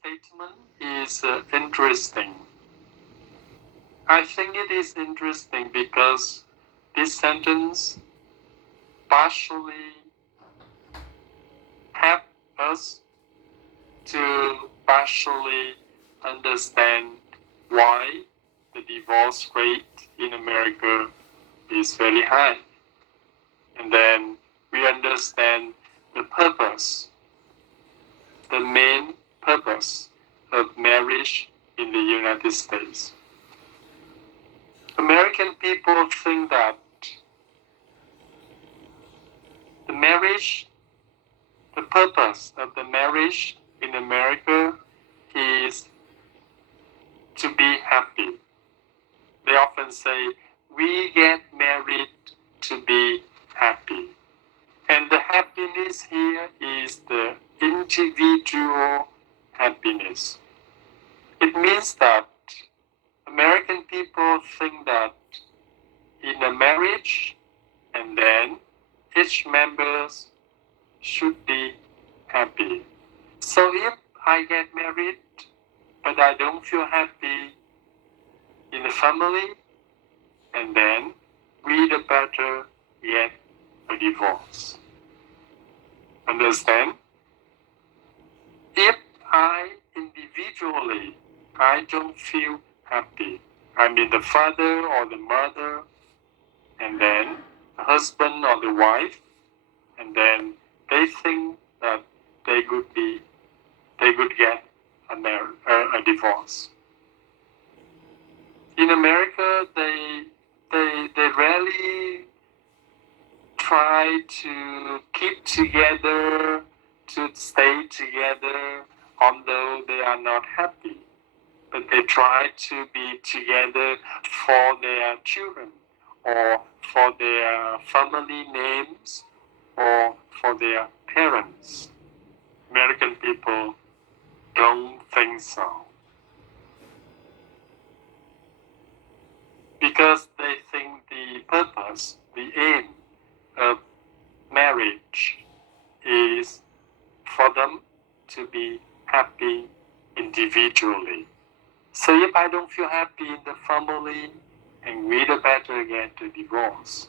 statement is interesting. I think it is interesting because this sentence partially helps us to partially understand why the divorce rate in America is very high. And then we understand the purpose, the main purpose of marriage in the United States. American people think that the purpose of the marriage in America is to be happy. They often say, we get married to be happy. And the happiness here is the individual happiness. It means that American people think that in a marriage, and then each member should be happy. So if I get married, but I don't feel happy in the family, and then we the better get a divorce. Understand? If I individually, I don't feel happy, I mean the father or the mother, and then the husband or the wife, and then they think that they could get a divorce. In America, they rarely try to keep together, to stay together, although they are not happy. But they try to be together for their children, or for their family names, or for their parents. American people don't think so. Because they think the purpose, the aim of marriage is for them to be happy individually. So if I don't feel happy in the family, and we the better get a divorce.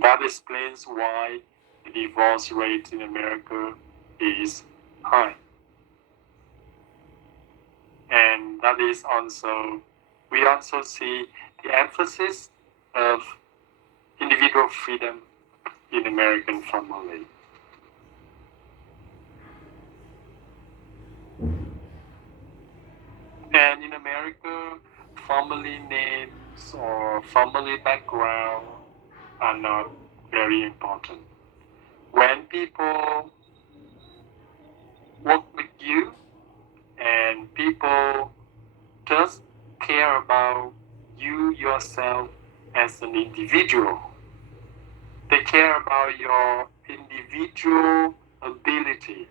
That explains why the divorce rate in America is high. And that is also, we also see the emphasis of individual freedom in American family. And in America, family names or family background are not very important. When people work with you and people just care about you yourself as an individual, they care about your individual ability,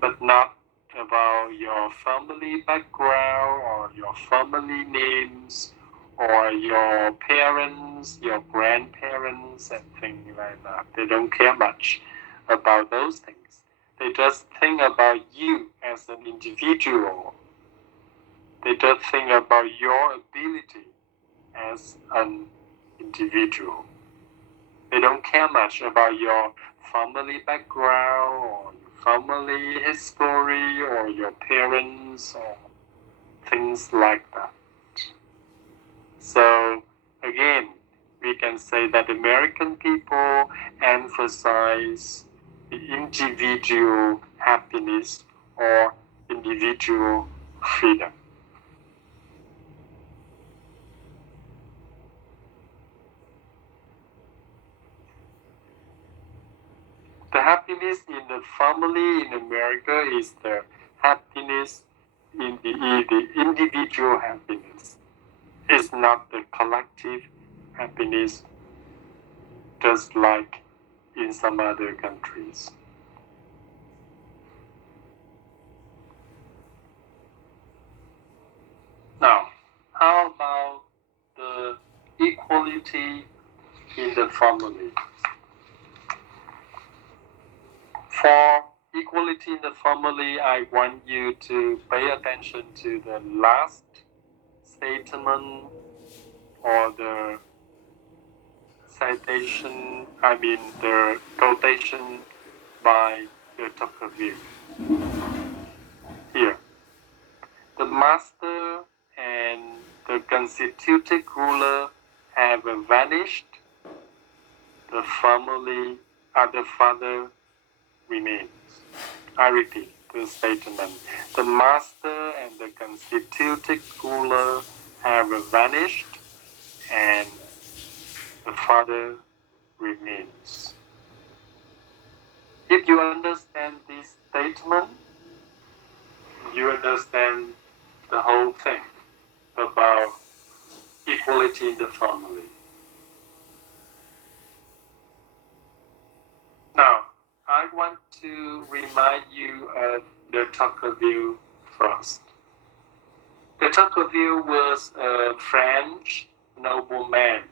but not about your family background or your family names or your parents, your grandparents, and things like that. They don't care much about those things. They just think about you as an individual. They just think about your ability as an individual. They don't care much about your family background or your family history or your parents or things like that. So again, we can say that American people emphasize the individual happiness or individual freedom. The happiness in the family in America is the happiness in the individual happiness. It's not the collective happiness, just like in some other countries. Now, how about the equality in the family? For equality in the family, I want you to pay attention to the last statement or the citation, the quotation by the Tocqueville. Here, the master and the constituted ruler have vanished. The family, the father remains. I repeat the statement. The master and the constituted ruler have vanished, and the father remains. If you understand this statement, you understand the whole thing about equality in the family. Now, I want to remind you of the Tocqueville first. The Tocqueville was a French nobleman.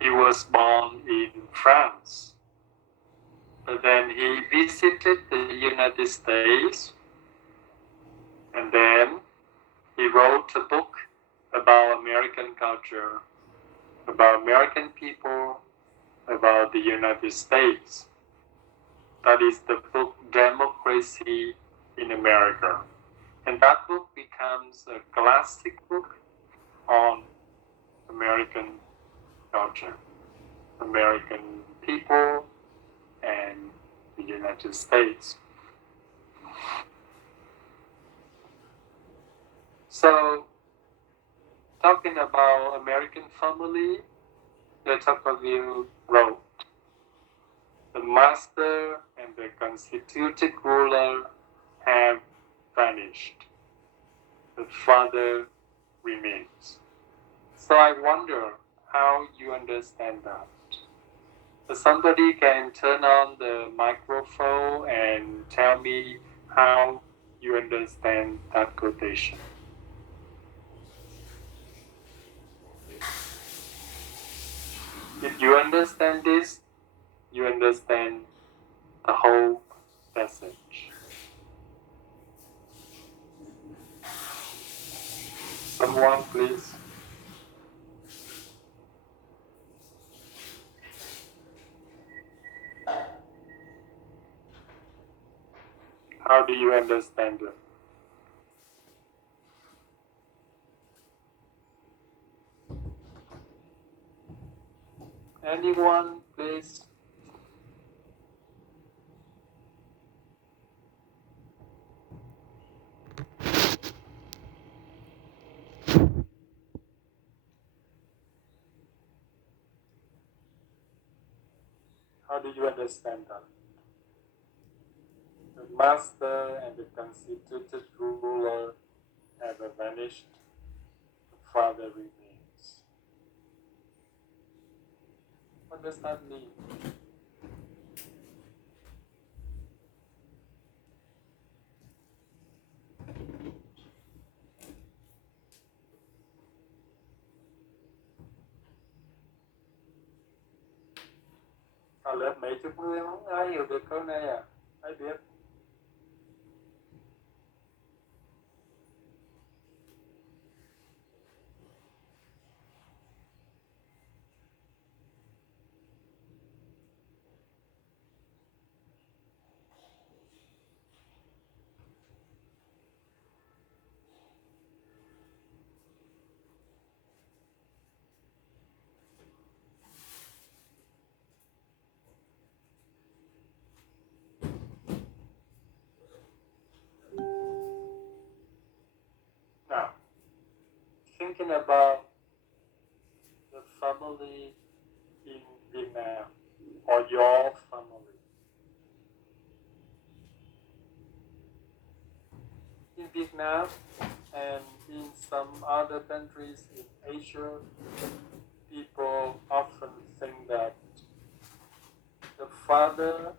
He was born in France, but then he visited the United States, and then he wrote a book about American culture, about American people, about the United States. That is the book Democracy in America. And that book becomes a classic book on American culture, American people, and the United States. So, talking about American family, the Tocqueville wrote, the master and the constituted ruler have vanished. The father remains. So I wonder how you understand that. Somebody can turn on the microphone and tell me how you understand that quotation. If you understand this, you understand the whole message. Someone, please. How do you understand it? Anyone, please? How do you understand that? The master and the constituted ruler have vanished. The father remains. What does that mean? Lớp mấy chục người không ai hiểu được câu này à? Ai biết? Now, thinking about the family in Vietnam or your family. In Vietnam and in some other countries in Asia, people often think that the father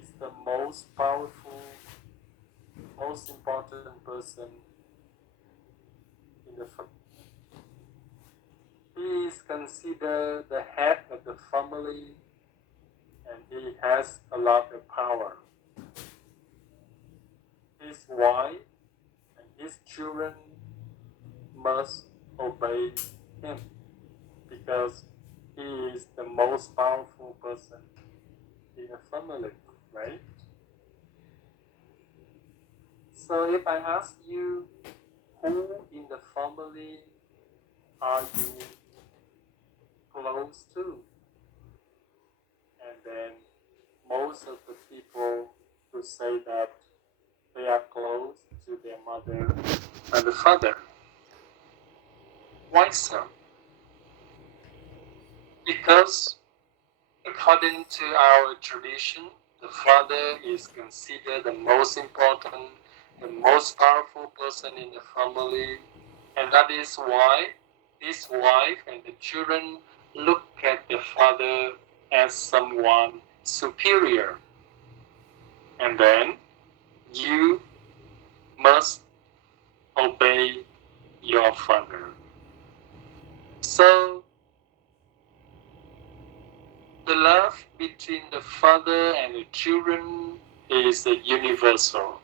is the most powerful, most important person in the family. He is considered the head of the family, and he has a lot of power. His wife and his children must obey him because he is the most powerful person in the family, right? So if I ask you, who in the family are you close to? And then most of the people who say that they are close to their mother and the father. Why so? Because according to our tradition, the father is considered the most important, the most powerful person in the family, and that is why his wife and the children look at the father as someone superior. And then you must obey your father. So the love between the father and the children is universal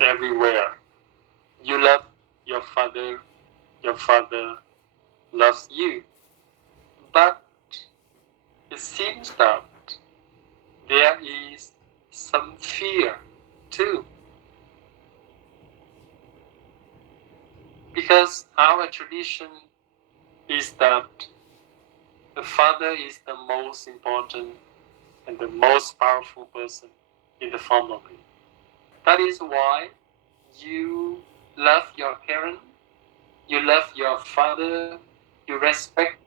everywhere. You love your father loves you. But it seems that there is some fear too. Because our tradition is that the father is the most important and the most powerful person in the family. That is why you love your parent, you love your father, you respect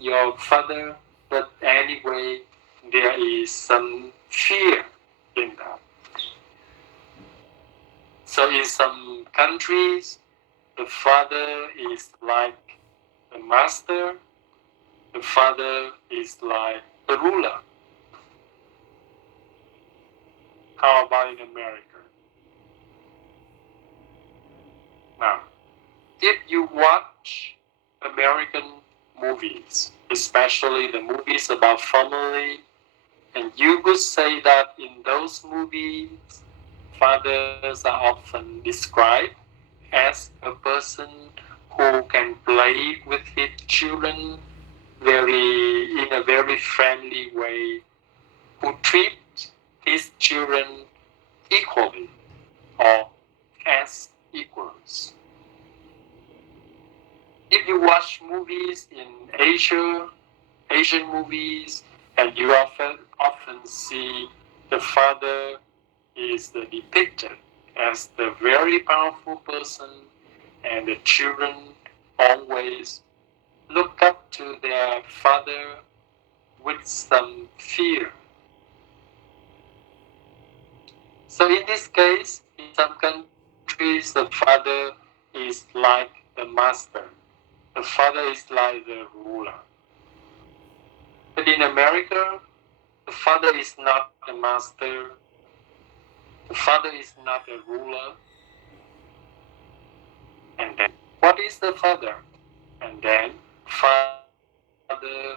your father, but anyway, there is some fear in that. So in some countries, the father is like the master, the father is like the ruler. How about in America? Now, if you watch American movies, especially the movies about family, and you would say that in those movies, fathers are often described as a person who can play with his children in a very friendly way, who treats his children equally or as equals. If you watch movies in Asian movies, and you often see the father is depicted as the very powerful person, and the children always look up to their father with some fear. So in this case, in some countries, the father is like the master. The father is like the ruler. But in America, the father is not the master. The father is not a ruler. And then, what is the father? And then, father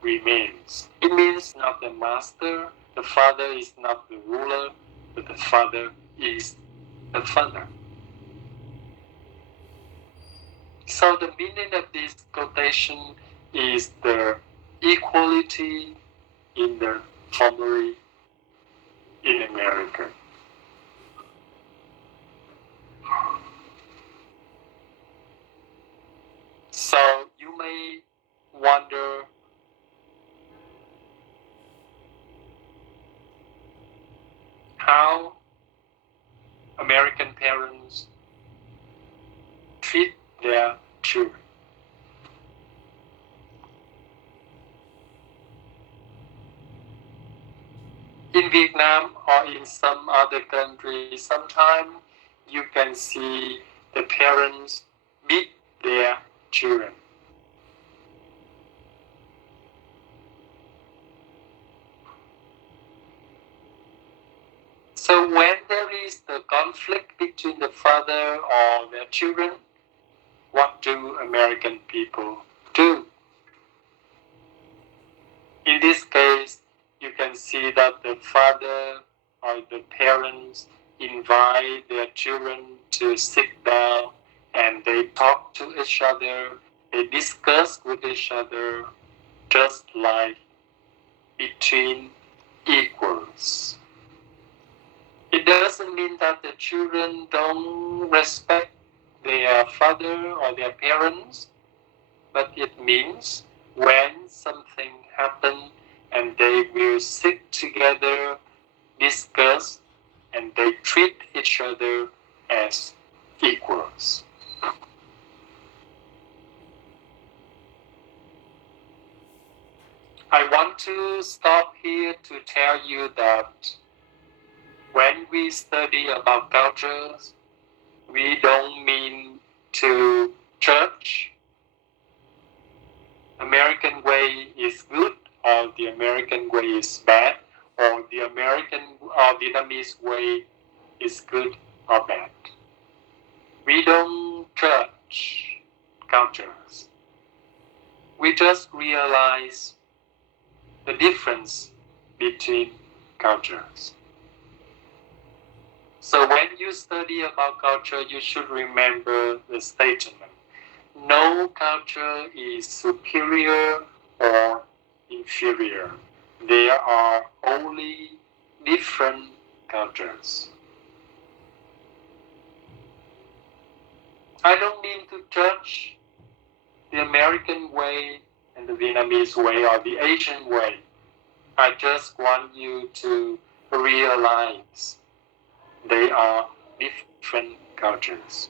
remains. It means not the master. The father is not the ruler, but the father is the father. So the meaning of this quotation is the equality in the family in America. So you may wonder, how American parents treat their children. In Vietnam or in some other countries, sometimes you can see the parents beat their children. So when there is the conflict between the father or their children, what do American people do? In this case, you can see that the father or the parents invite their children to sit down and they talk to each other, they discuss with each other, just like between equals. It doesn't mean that the children don't respect their father or their parents, but it means when something happens and they will sit together, discuss, and they treat each other as equals. I want to stop here to tell you that when we study about cultures, we don't mean to judge American way is good or the American way is bad or the American or Vietnamese way is good or bad. We don't judge cultures. We just realize the difference between cultures. So when you study about culture, you should remember the statement. No culture is superior or inferior. There are only different cultures. I don't mean to judge the American way and the Vietnamese way or the Asian way. I just want you to realize they are different cultures.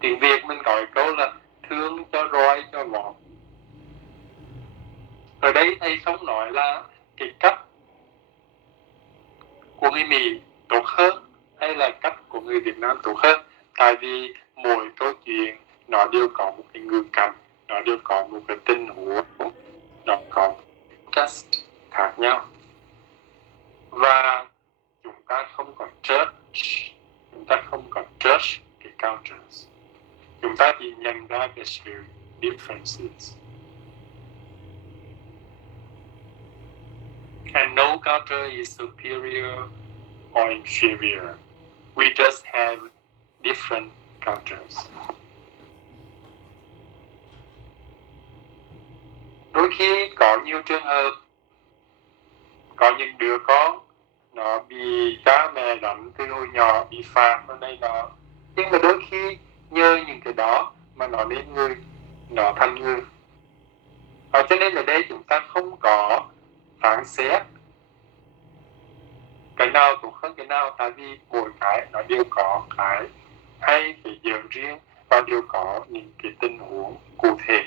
Tiếng Việt mình gọi câu là thương cho roi cho vọt. Ở đây thầy không nói là cái cách của người Mỹ tốt hơn hay là cách của người Việt Nam tốt hơn. Tại vì mỗi câu chuyện nó đều có một cái ngữ cảnh, nó đều có một cái tình huống, nó có cast khác nhau. Và chúng ta không còn judge, chúng ta không còn judge cái cultures. Chúng ta chỉ nhận ra cái sự differences. And no culture is superior or inferior. We just have different cultures. Đôi khi có nhiều trường hợp, có những đứa con nó bị cha mẹ đánh từ hồi nhỏ, bị phạt ở đây đó. Nhưng mà đôi khi nhờ những cái đó mà nó nên người, nó thành người. Cho nên ở đây chúng ta không có phán xét cái nào tốt hơn cái nào, tại vì mỗi cái nó đều có cái hay cái dở riêng và đều có những cái tình huống cụ thể.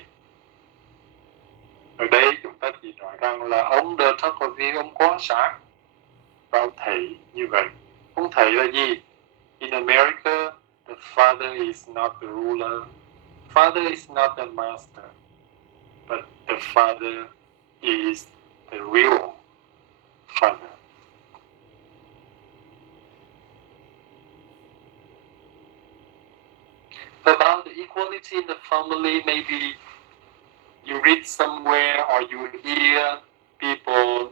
Ở đây chúng ta chỉ nói rằng là ông De Tocqueville ông quan sát và ông thấy như vậy. Ông thấy là gì? In America, the father is not the ruler, father is not the master, but the father is the real father. About the equality in the family, maybe you read somewhere or you hear people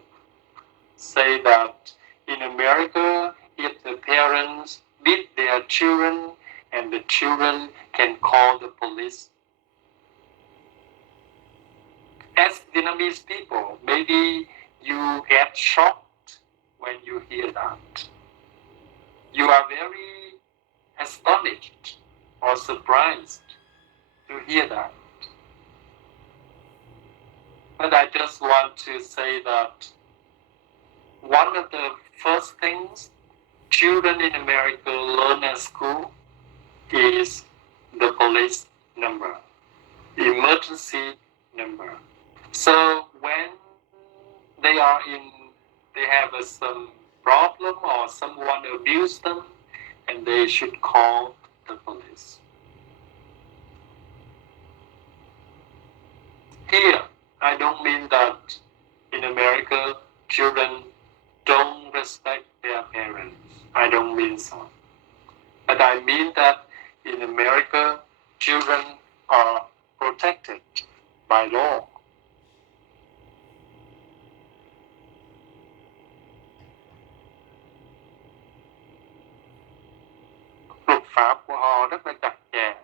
say that in America, if the parents beat their children and the children can call the police. As Vietnamese people, maybe you get shocked when you hear that. You are very astonished or surprised to hear that. But I just want to say that one of the first things children in America learn at school is the police number, the emergency number. So when they have some problem or someone abused them, and they should call the police. Here, I don't mean that in America children don't respect their parents. I don't mean so. And I mean that in America, children are protected by law. Luật pháp của họ rất là chặt chẽ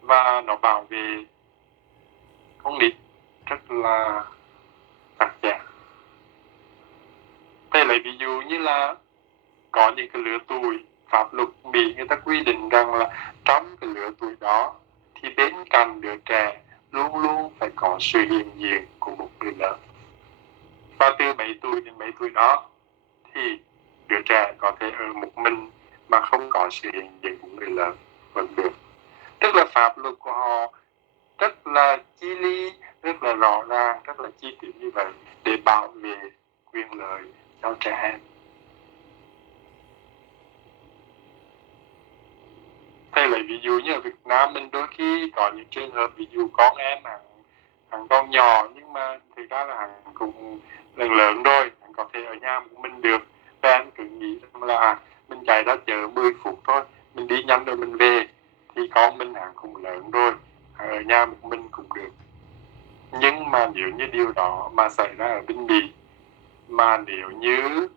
và nó bảo vệ con nít rất là chặt chẽ. Thế lấy ví dụ như là có những cái lứa tuổi pháp luật Mỹ người ta quy định rằng là trong cái lứa tuổi đó thì bên cạnh đứa trẻ luôn luôn phải có sự hiện diện của một người lớn. Và từ mấy tuổi đến mấy tuổi đó thì đứa trẻ có thể ở một mình mà không có sự hiện diện của người lớn vẫn được. Tức là pháp luật của họ rất là chi lý, rất là rõ ràng, rất là chi tiết như vậy để bảo vệ quyền lợi cho trẻ em. Hay lấy ví dụ như ở Việt Nam mình đôi khi có những trường hợp ví dụ con em hẳn còn nhỏ nhưng mà thực ra là hẳn cũng lớn lớn rồi, hẳn có thể ở nhà một mình được. Và em cứ nghĩ rằng là mình chạy ra chợ 10 phút thôi, mình đi nhanh rồi mình về thì con mình hẳn cũng lớn rồi, ở nhà một mình cũng được. Nhưng mà nếu như điều đó mà xảy ra ở bên Mỹ, mà nếu như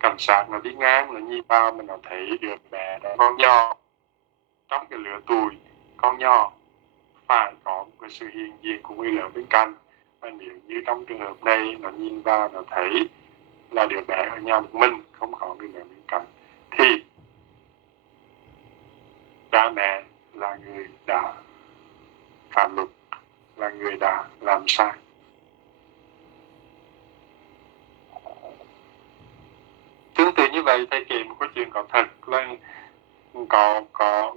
cảnh sát nó đi ngang nó nhìn vào mà nó thấy đứa bé đó con nhỏ trong cái lứa tuổi con nhỏ phải có một cái sự hiện diện của người lớn bên cạnh, và nếu như trong trường hợp này nó nhìn vào nó thấy là đứa bé ở nhà một mình không có người lớn bên cạnh thì cha mẹ là người đã phạm luật, là người đã làm sai. Tương tự như vậy thầy kể một câu chuyện có thật là có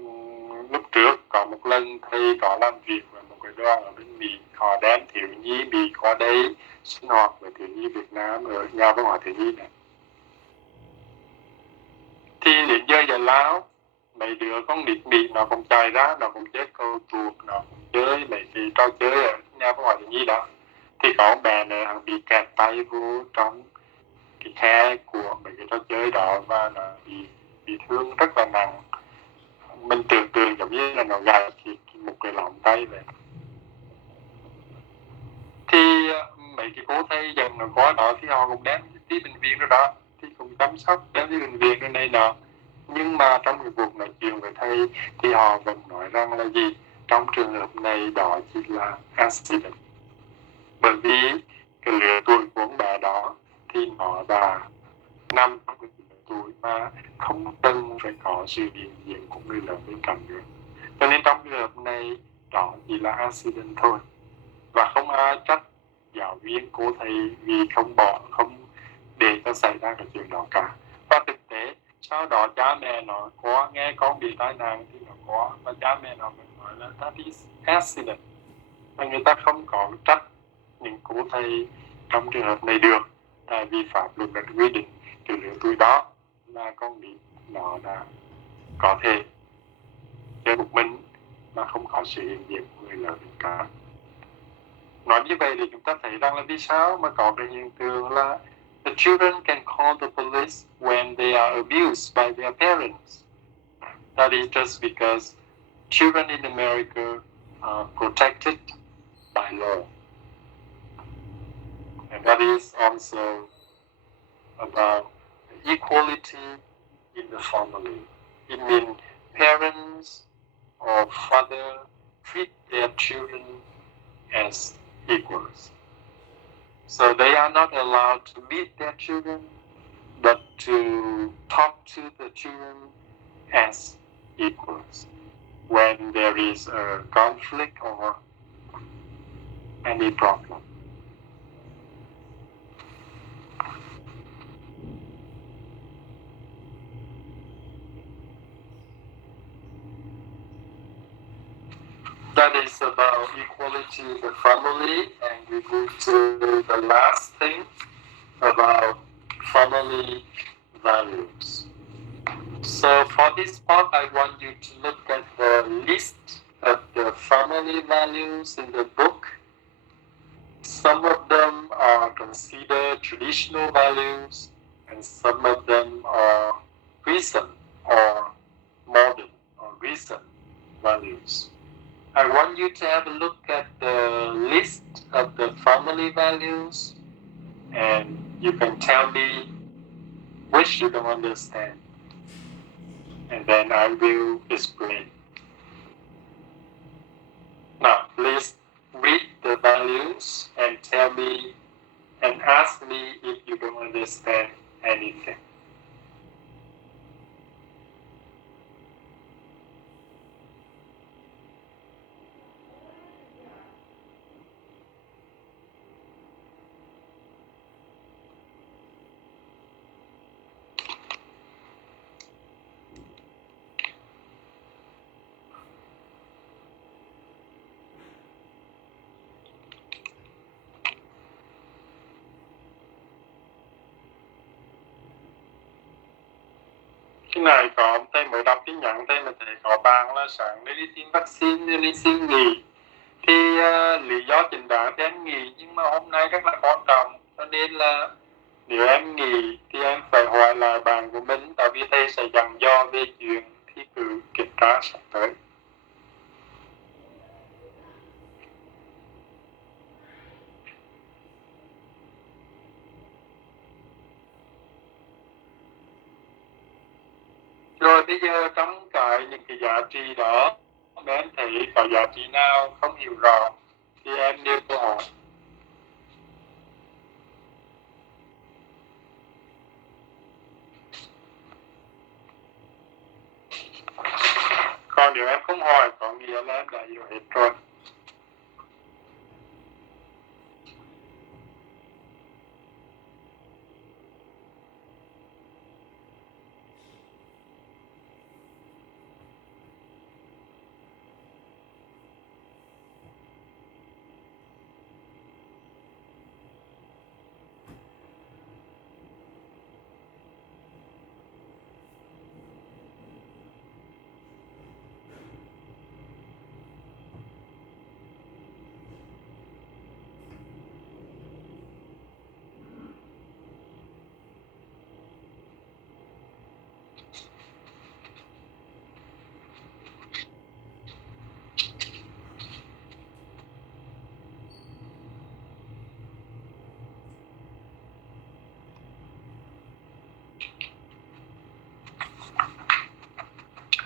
lúc trước có một lần thầy có làm việc với một cái đoàn ở bên Mỹ, họ đem thiếu nhi Mỹ qua đây sinh hoạt với thiếu nhi Việt Nam ở nhà văn hóa thiếu nhi này. Thì đến giờ giải lao mấy đứa con nít Mỹ nó cũng chạy ra, nó cũng chơi cầu tuột, nó cũng chơi mấy cái trò chơi ở nhà văn hóa thiếu nhi đó. Thì có bé này hắn bị kẹt tay vô trong cái khe của mấy cái trò chơi đó và nó bị thương rất là nặng. Mình tưởng tượng giống như là nó gài một cái lọng tay vậy. Thì mấy cái cô thầy dần nó có đó thì họ cũng đem đi bệnh viện rồi đó, thì cũng chăm sóc đem đi bệnh viện cái này nọ. Nhưng mà trong cái cuộc nói chuyện với thầy thì họ vẫn nói rằng là gì, trong trường hợp này đó chỉ là accident, bởi vì cái lứa tuổi của ông bé đó thì nó đã nằm trong cái lứa tuổi mà không cần phải có sự hiện diện của người lớn bên cạnh nữa. Cho nên trong trường hợp này đó chỉ là accident thôi, và không ai trách giáo viên cô thầy vì không để cho xảy ra cái chuyện đó cả. Và thực tế sau đó cha mẹ nó có nghe con bị tai nạn thì nó có, và cha mẹ nó mới nói là that is accident, và người ta không có trách những cô thầy trong trường hợp này được, tại vì pháp luật đã quy định cái lứa tuổi đó là con bị nó đã có thể chơi một mình mà không có sự hiện diện của người lớn cả. Nói như vậy thì chúng ta thấy rằng là vì sao mà có cái hiện tượng là the children can call the police when they are abused by their parents. That is just because children in America are protected by law. And that is also about equality in the family. It means parents or father treat their children as equals. So they are not allowed to beat their children, but to talk to the children as equals. When there is a conflict or any problem. That is about equality in the family, and we move to the last thing about family values. So for this part, I want you to look at the list of the family values in the book. Some of them are considered traditional values, and some of them are recent or modern or recent values. I want you to have a look at the list of the family values, and you can tell me which you don't understand, and then I will explain. Now, please read the values and tell me and ask me if you don't understand anything. Cái này còn thầy mới đọc tin nhắn thầy mà thầy có bạn là sáng nay đi tiêm vaccine đi xin nghỉ thì lý do chính đáng thì em nghỉ, nhưng mà hôm nay rất là quan trọng, cho nên là nếu em nghỉ thì em phải hỏi lại bạn của mình, tại vì thầy sẽ dặn dò về chuyện thi cử kiểm tra sắp tới. Rồi bây giờ trong những cái giá trị đó, em thấy có giá trị nào không hiểu rõ thì em nêu câu hỏi. Còn nếu em không hỏi có nghĩa là em đã hiểu hết rồi.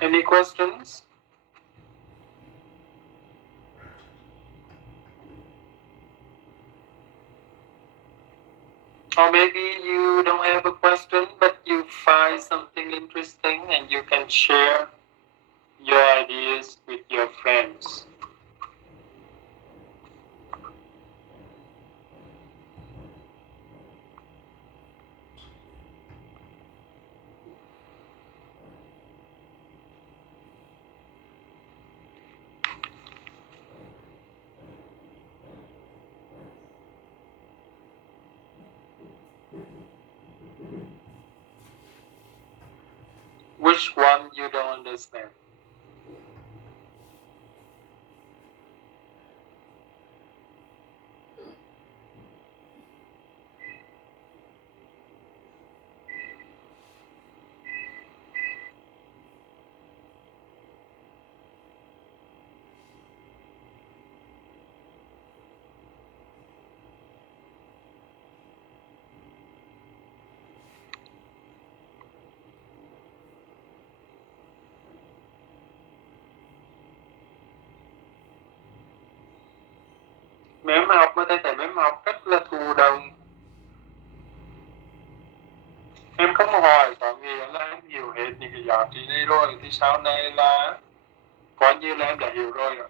Any questions? Or maybe you don't have a question, but you find something interesting and you can share your ideas with your friends. Which one you don't understand? Mẹ mà học mà thầy thấy mẹ học rất là thụ động. Em không hỏi có nghĩa là em hiểu hết những cái giá trị này rồi thì sau này là coi như là em đã hiểu rồi ạ.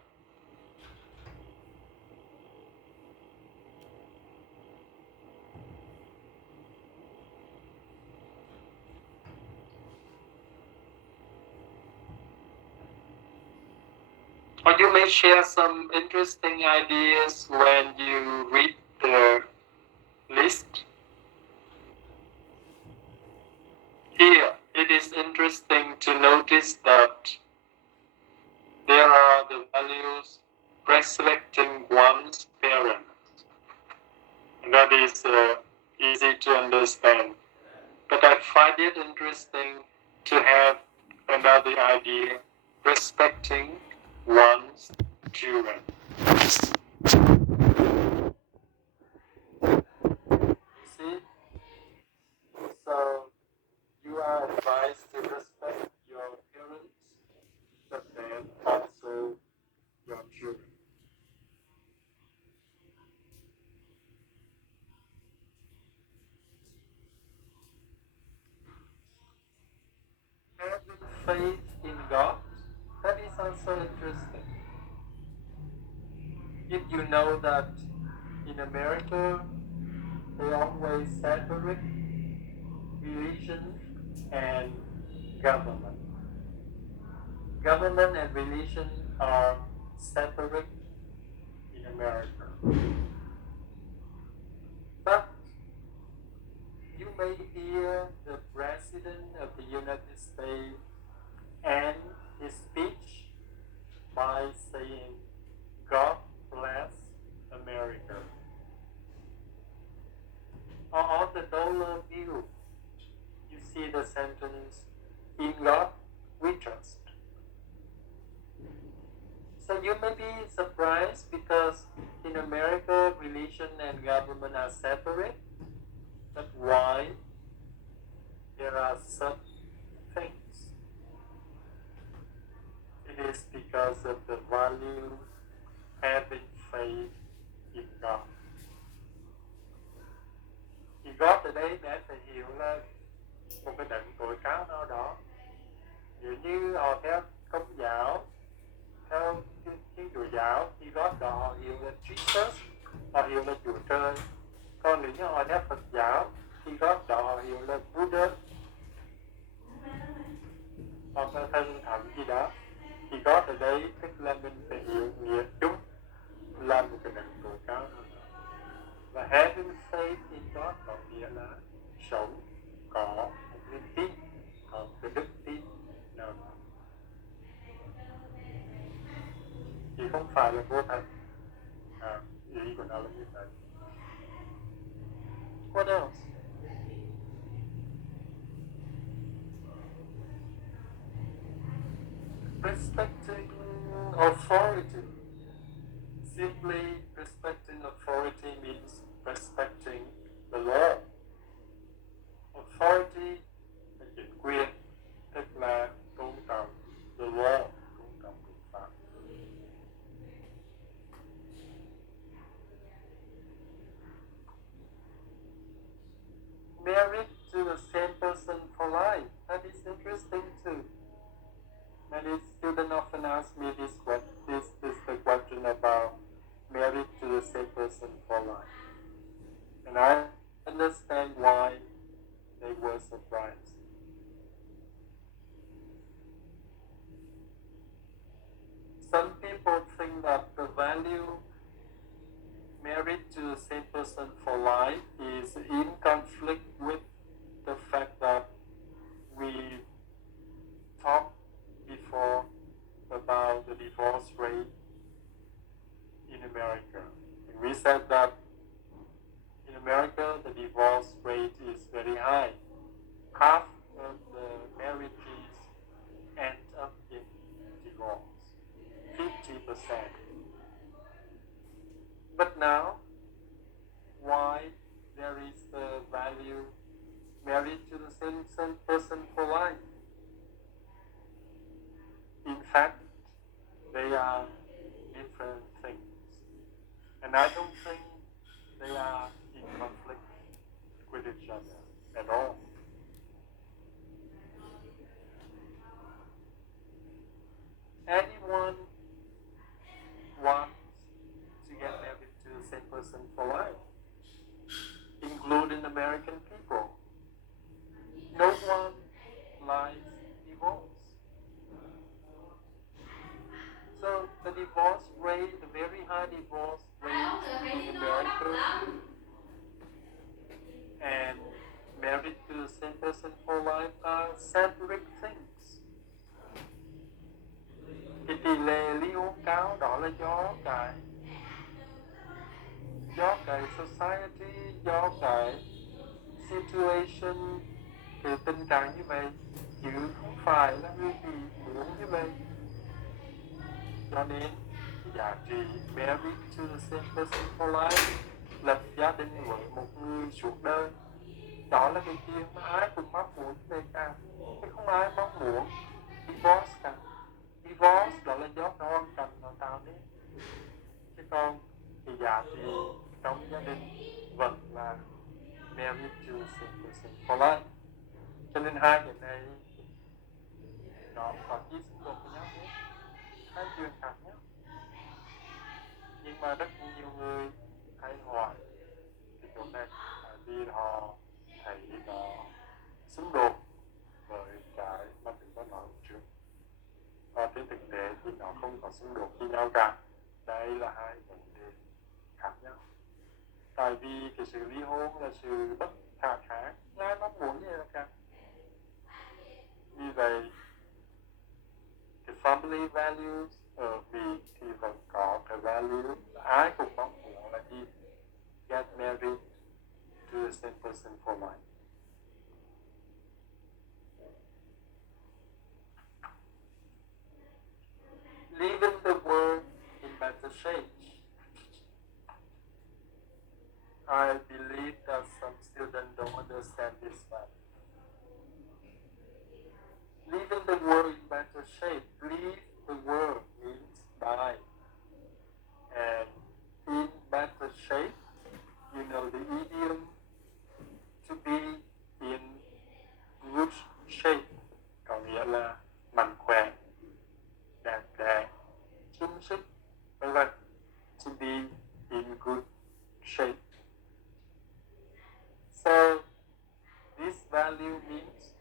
Or you may share some interesting ideas when you read the list. Here, it is interesting to notice that there are the values respecting one's parents. And that is easy to understand. But I find it interesting to have another idea, respecting one's children. See? So you are advised to respect your parents, but then also your children. Having faith in God, that is also interesting. If you know that in America they always separate religion and government. Government and religion are separate in America. But you may hear the President of the United States end his speech by saying, God bless America. Or on the dollar bill, you see the sentence, in God we trust. So you may be surprised because in America, religion and government are separate. But why there are such things? It is because of the value having faith in God. Thì God ở đây để phải hiểu là một cái đấng tối cao nào đó. Nếu như họ theo Công giáo, theo Thiên Chúa giáo thì God đó họ hiểu là Jesus, họ hiểu là Chúa Trời. Còn nếu như họ theo Phật giáo thì God đó họ hiểu là Buddha hoặc là thần thánh gì đó. Thì God ở đây tức là mình phải hiểu nghĩa chung là một cái đấng tối cao nào đó. Và having faith in God có nghĩa là sống có một niềm tin, có một cái đức tin nào đó. Thì không phải là vô thần. Ý của nó là như vậy. What else? Respecting authority. Simply respecting authority means respecting the law. Authority là chính quyền, tức là tôn trọng the law, tôn trọng luật pháp. Married to the same person for life. That is interesting too. Many students often ask me this the question about married to the same person for life. And I understand why they were surprised. Some people think that the value married to the same person for life is in conflict with the fact that we talked before about the divorce rate in America. And we said that in America the divorce rate is very high. Half of the marriages end up in divorce. 50%. But now, why there is the value married to the same person for life? In fact, they are different things. And I don't think they are in conflict with each other at all. Anyone wants to get married to the same person for life, including American people. No one likes divorce. So the divorce rate, the very high divorce rate in America and married to the same person for life are separate things. Cái tỷ lệ ly hôn cao đó là do cái society, do cái situation, cái tình trạng như vậy. chứ không phải là người Mỹ muốn như vậy. Cho nên giá trị married to the same person for life, lập gia đình với một người suốt đời, đó là cái chuyện mà ai cũng mong muốn về cả, chứ không ai mong muốn divorce cả. Divorce đó là do cái hoàn cảnh nó tạo nên, chứ còn cái giá trị trong gia đình vẫn là married to the same person for life. Cho nên hai cái này nó có gì xung đột với nhau hết, hai chuyện khác nhau. Nhưng mà rất nhiều người hay hỏi cái chỗ này vì họ thấy nó xung đột với cái mà chúng ta nói trước, và trên thực tế thì nó không có xung đột với nhau cả. Đây là hai vấn đề khác nhau. Tại vì cái sự ly hôn là sự bất khả kháng, ai mong muốn như vậy cả. Vì vậy cái family values ở Mỹ thì vẫn có cái value ai cũng mong muốn là gì? Get married to the same person for life. Leaving the world in better shape. I believe that some students don't understand this well. Leaving the world in better shape. Leave the world means die. And in better shape, you know the idiom to be in good shape, có nghĩa là mạnh khỏe, đẹp đẽ, sung sức, vân vân. To be in good shape. So this value means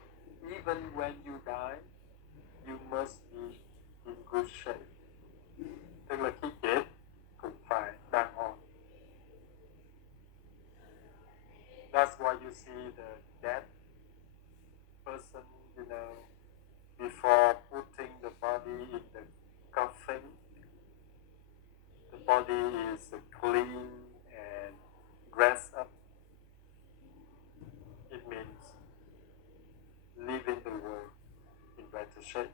even when you die, you must be in good shape. Tức là khi chết cũng phải đàng hoàng. That's why you see the dead person, before putting the body in the coffin, the body is clean and dressed up. It means leaving the world in better shape.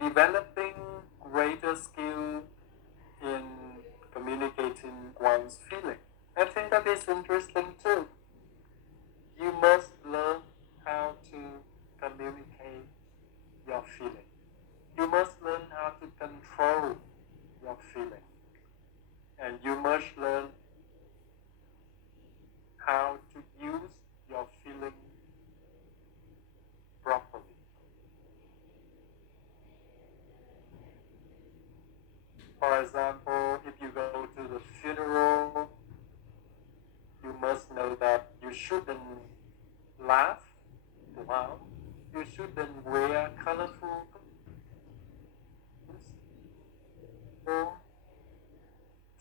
Developing greater skill in communicating one's feeling. I think that is interesting too. You must learn how to communicate your feeling. You must learn how to control your feeling. And you must learn how to use your feeling properly. For example, if you go to the funeral, you must know that you shouldn't laugh loud, you shouldn't wear colorful clothes, or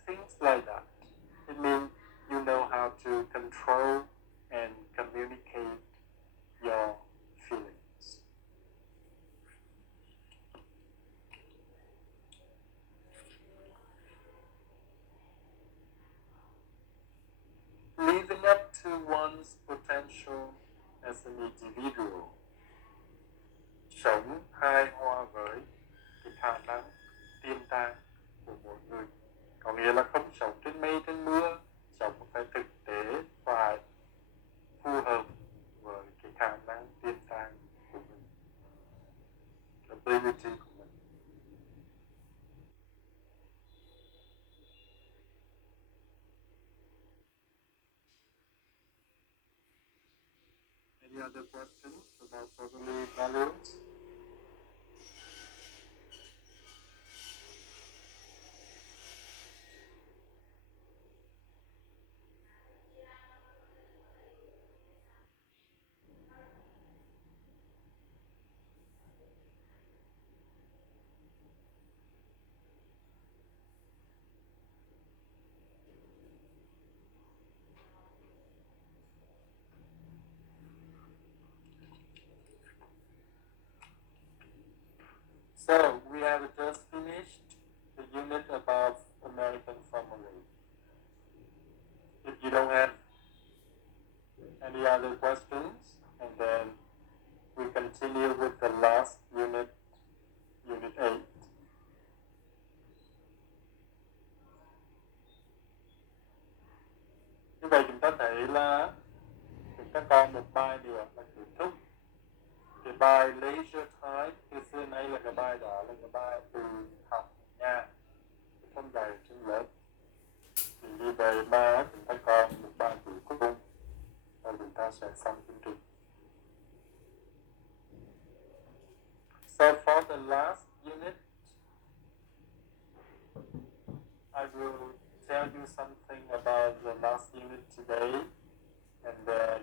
things like that. It means you know how to control and communicate your feelings. Living up to one's potential as an individual. Sống hài hòa với cái khả năng tiềm tàng của mỗi người. Có nghĩa là không sống trên mây trên mưa, sống một cách thực tế và phù hợp với cái khả năng tiềm tàng của mình, ability của mình. Any other questions about family values? So we have just finished Any other questions? And then we continue with the last unit, unit 8. Như vậy chúng ta thấy là chúng ta còn một bài nữa là kết thúc cái bài leisure time. Từ xưa nay là cái bài đó là cái bài từ học nha, không dạy trên lớp. Thì vì vậy mà chúng ta còn một bài cuối cùng và chúng ta sẽ xong chương trình. So for the last unit, I will tell you something about the last unit today, and then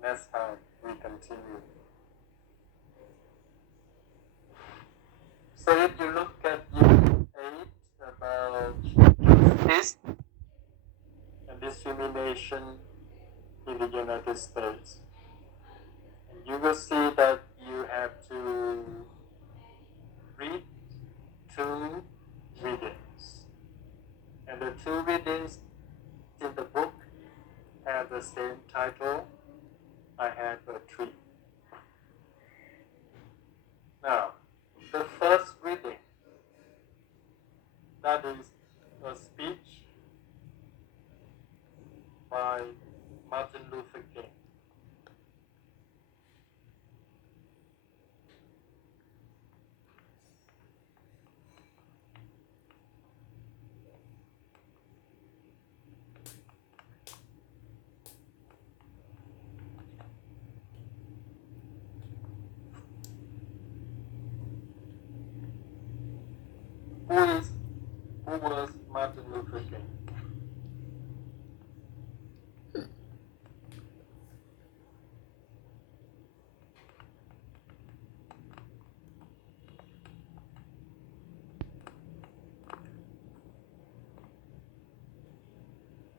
next time we continue. So if you look at unit 8 about justice and discrimination in the United States, you will see that you have to read 2 readings. And the 2 readings in the book have the same title. I have a 3. Now, the first reading, that is a speech by Martin Luther King. Who was Martin Luther King?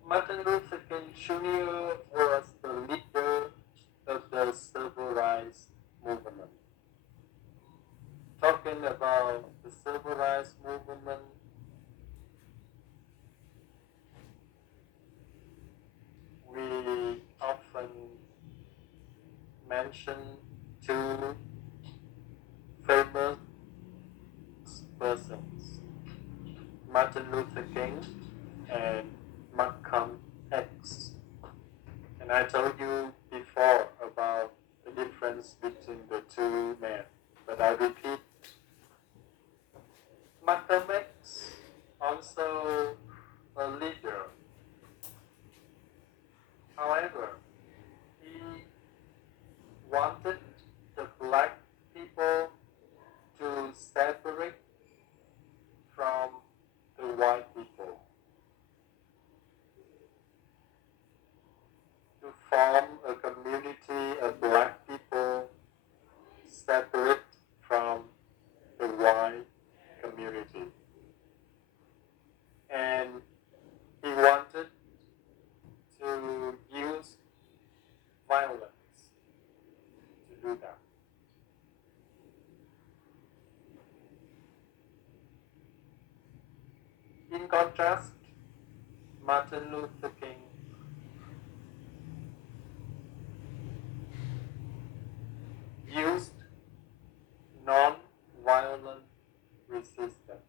Martin Luther King Jr. was the leader of the civil rights movement. Talking about the civil rights movement, we often mention 2 famous persons, Martin Luther King and Malcolm X. And I told you before about the difference between the 2 men, but I repeat. Malcolm X, also a leader. However, he wanted the black people to separate from the white people, to form a community of black people separate from the white community. And he wanted to use violence to do that. In contrast, Martin Luther King used non-violent resistance.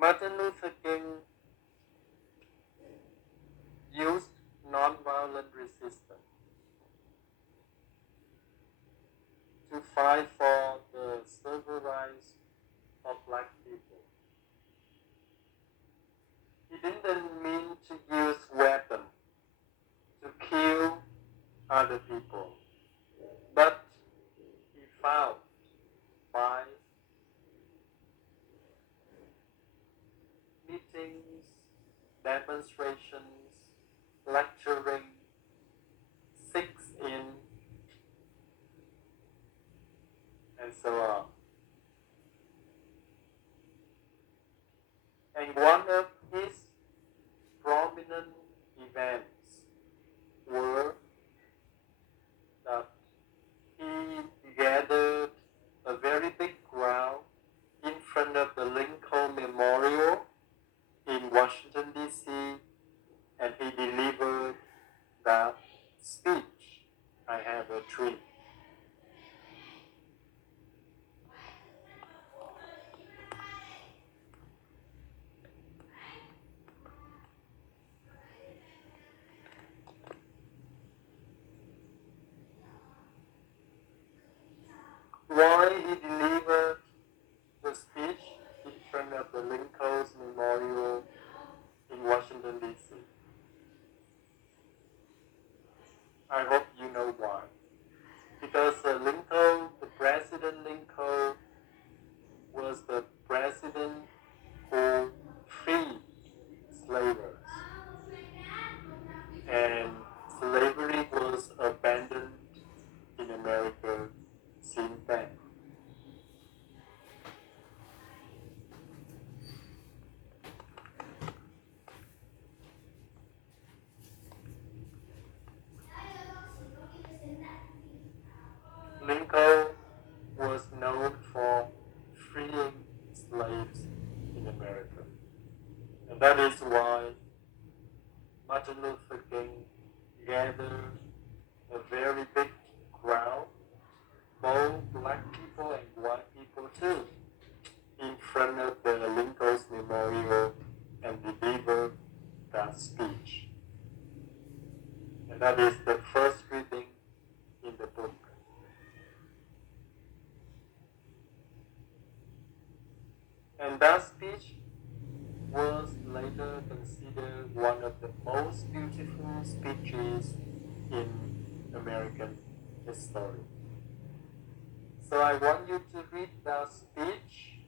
Martin Luther King used nonviolent resistance to fight for the civil rights of black people. He didn't mean to use weapons to kill other people, but he found by meeting demonstrations, lecturing, 6-in, and so on. And one of his prominent events were that he gathered a very big crowd in front of the Lincoln Memorial in Washington, D.C., and he delivered that speech, I Have a Dream. Why he delivered the speech in front of the Lincoln Memorial in Washington, D.C.? I hope you know why. Because Lincoln, the President Lincoln, was the president who freed slavers. And slavery was abandoned in America since then. Lincoln was known for freeing slaves in America. And that is why Martin Luther King gathered a very big crowd, both black people and white people too, in front of the Lincoln's Memorial and delivered that speech. And that is the first reading in the book. And that speech was later considered one of the most beautiful speeches in American history. So I want you to read that speech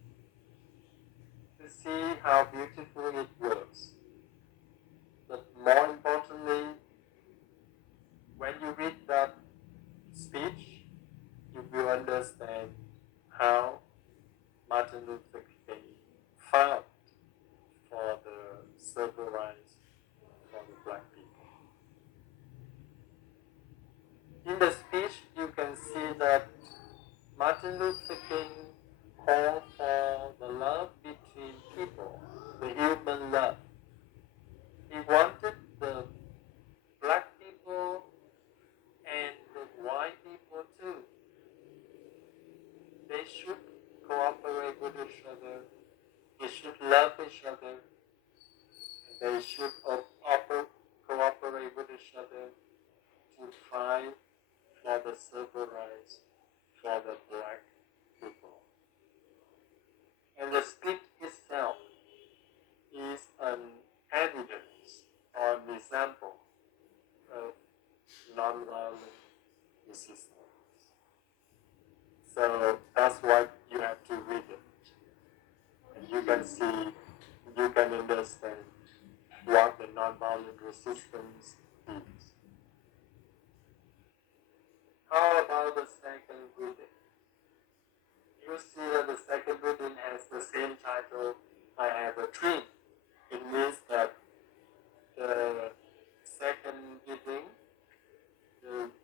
to see how beautiful it was. But more importantly, when you read that speech, you will understand how Martin Luther King fought for the civil rights for the black people. In the speech, you can see that Martin Luther King called for the love between people, the human love. He wanted the black people and the white people too. They should cooperate with each other. They should love each other. And they should cooperate with each other to fight for the civil rights for the black people. And the speech itself is an evidence or an example of nonviolent resistance. So that's why you have to read it. And you can see, you can understand what the nonviolent resistance is. How about the second reading? You see that the second reading has the same title, I Have a Dream. It means that the second reading,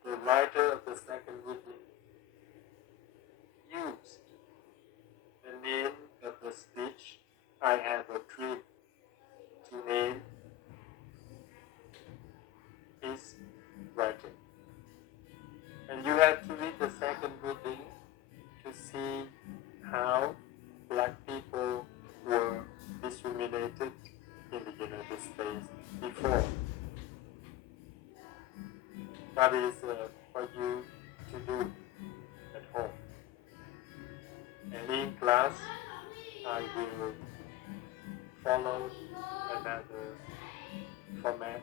the writer of the second reading used the name of the speech, I Have a Dream, to name his writing. And you have to read the second reading to see how black people were discriminated in the United States before. That is for you to do at home. And in class, I will follow another format.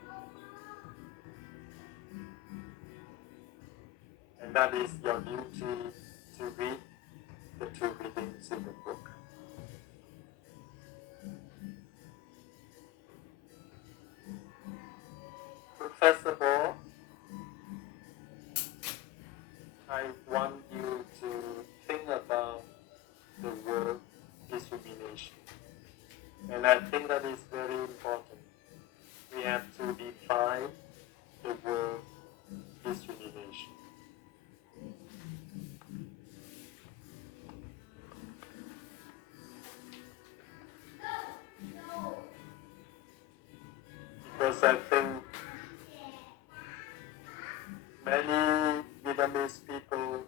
And that is your duty to read the two readings in the book. discrimination. And I think that is very important. We have to define the word discrimination. Because I think many Vietnamese people,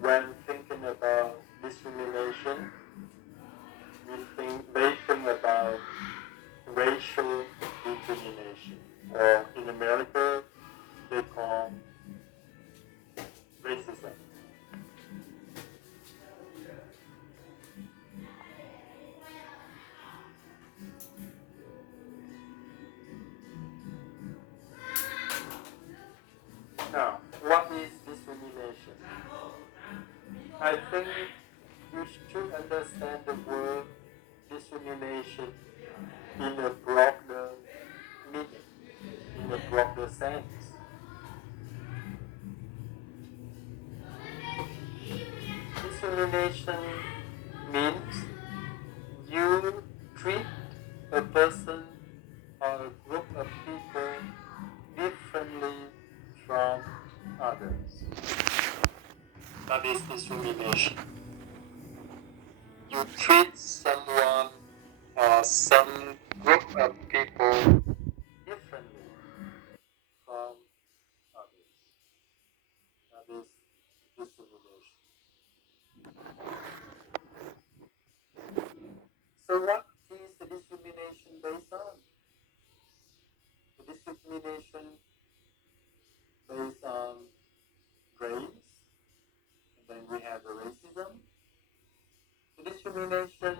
when thinking about discrimination, they think about racial discrimination, or in America, they call racism. Now, what is discrimination? I think you should understand the word discrimination in a broader meaning, in a broader sense. Discrimination means you treat a person or a group of people differently from others. That is discrimination. You treat someone or some group of people differently from others. That is discrimination. So what is the discrimination based on? The discrimination based on race, and then we have the racism. The discrimination